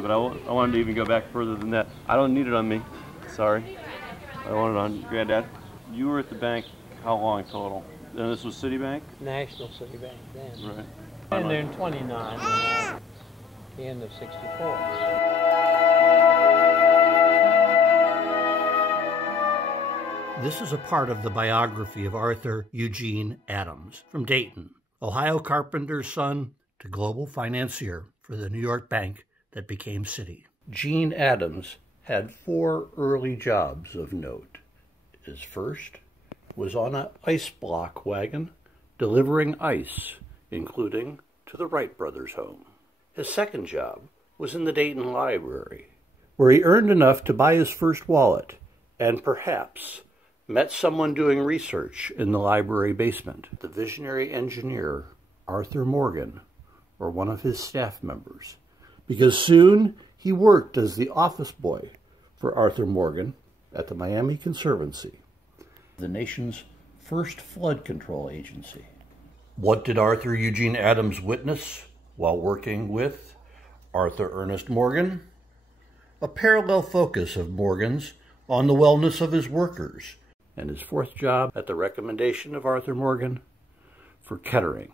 But I wanted to even go back further than that. I don't need it on me. Sorry. I want it on Granddad. You were at the bank how long total? And this was Citibank? National City Bank then. Right. And then 29 at the end of 64. This is a part of the biography of Arthur Eugene Adams, from Dayton, Ohio carpenter's son to global financier for the New York bank that became Citi. Gene Adams had 4 early jobs of note. His first was on an ice block wagon delivering ice, including to the Wright brothers' home. His second job was in the Dayton library, where he earned enough to buy his first wallet and perhaps met someone doing research in the library basement. The visionary engineer, Arthur Morgan, or one of his staff members, because soon he worked as the office boy for Arthur Morgan at the Miami Conservancy, the nation's first flood control agency. What did Arthur Eugene Adams witness while working with Arthur Ernest Morgan? A parallel focus of Morgan's on the wellness of his workers, and his fourth job at the recommendation of Arthur Morgan for Kettering.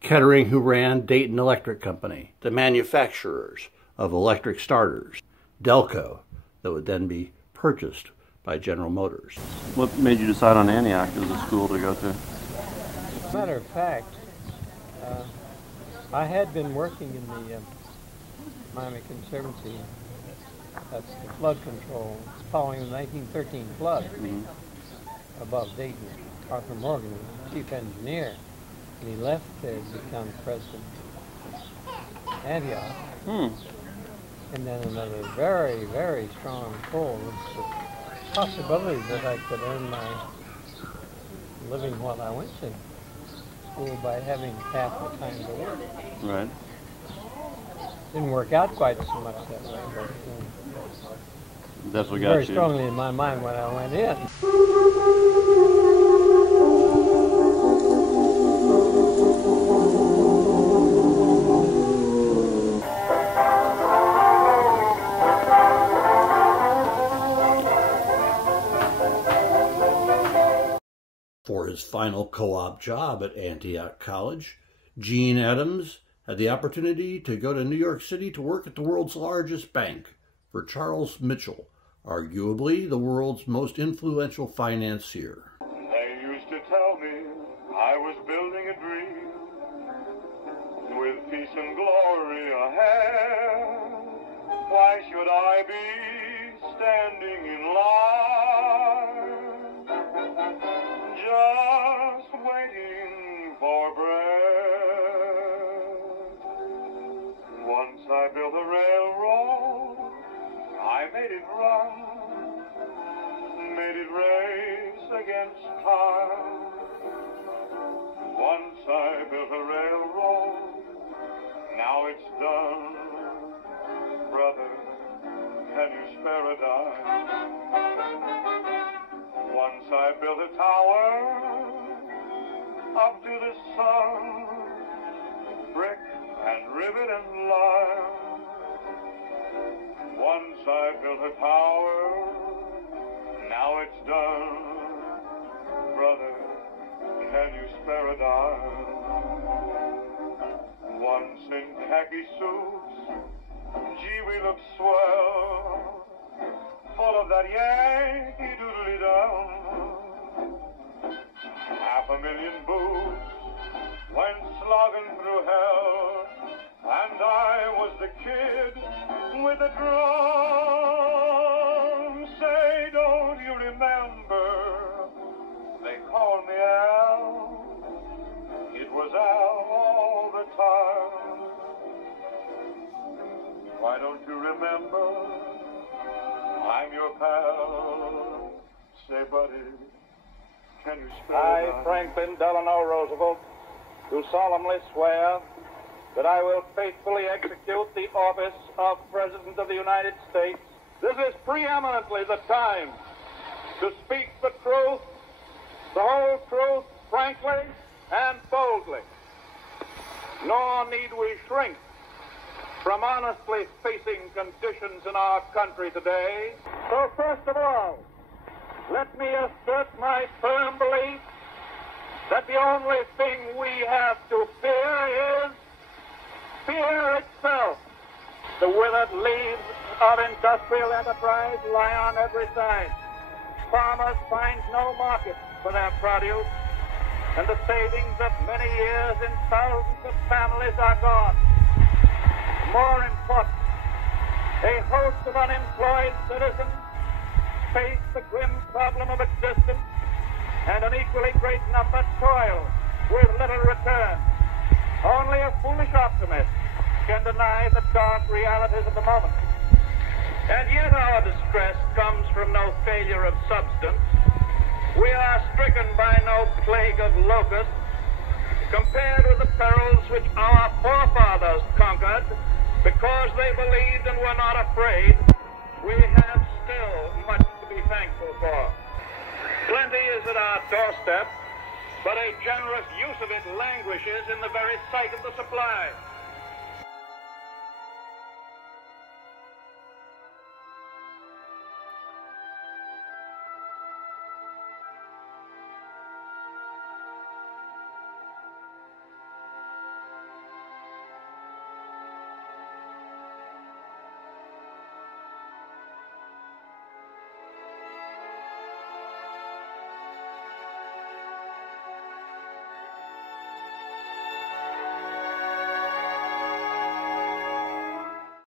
Kettering, who ran Dayton Electric Company, the manufacturers of electric starters, Delco, that would then be purchased by General Motors. What made you decide on Antioch as a school to go to? As a matter of fact, I had been working in the Miami Conservancy. That's the flood control, following the 1913 flood above Dayton. Arthur Morgan was the chief engineer, and he left there to become president of Antioch. And then another very, very strong pull was the possibility that I could earn my living while I went to school by having half the time to work. Right. Didn't work out quite so much that way, but that's what got very you. strongly in my mind when I went in. For his final co-op job at Antioch College, Gene Adams had the opportunity to go to New York City to work at the world's largest bank for Charles Mitchell, arguably the world's most influential financier. They used to tell me I was building a dream with peace and glory ahead. Why should I be standing in line, just waiting for bread? Once I built a railroad, I made it run, made it race against time. Once I built a railroad, now it's done. Brother, can you spare a dime? Once I built a tower up to the sun, brick and rivet and lime. Once I built a tower, now it's done. Brother, can you spare a dime? Once in khaki suits, gee, we look swell, full of that Yankee doodly-dum. 500,000 boots went slogging through hell, and I was the kid with the drum. Say, don't you remember, they called me Al. It was Al all the time. Why don't you remember, I'm your pal. Say, buddy, can you spare I, Franklin Delano Roosevelt, do solemnly swear that I will faithfully execute the office of President of the United States. This is preeminently the time to speak the truth, the whole truth, frankly and boldly. Nor need we shrink from honestly facing conditions in our country today. So first of all, let me assert my firm belief that the only thing we have to fear is fear itself. The withered leaves of industrial enterprise lie on every side. Farmers find no market for their produce, and the savings of many years in thousands of families are gone. More important, a host of unemployed citizens face the grim problem of existence, and an equally great number toil with little return. Only a foolish optimist can deny the dark realities of the moment. And yet our distress comes from no failure of substance. We are stricken by no plague of locusts. Compared with the perils which our forefathers conquered because they believed and were not afraid, we have still much to be thankful for. Plenty is at our doorstep, but a generous use of it languishes in the very sight of the supply.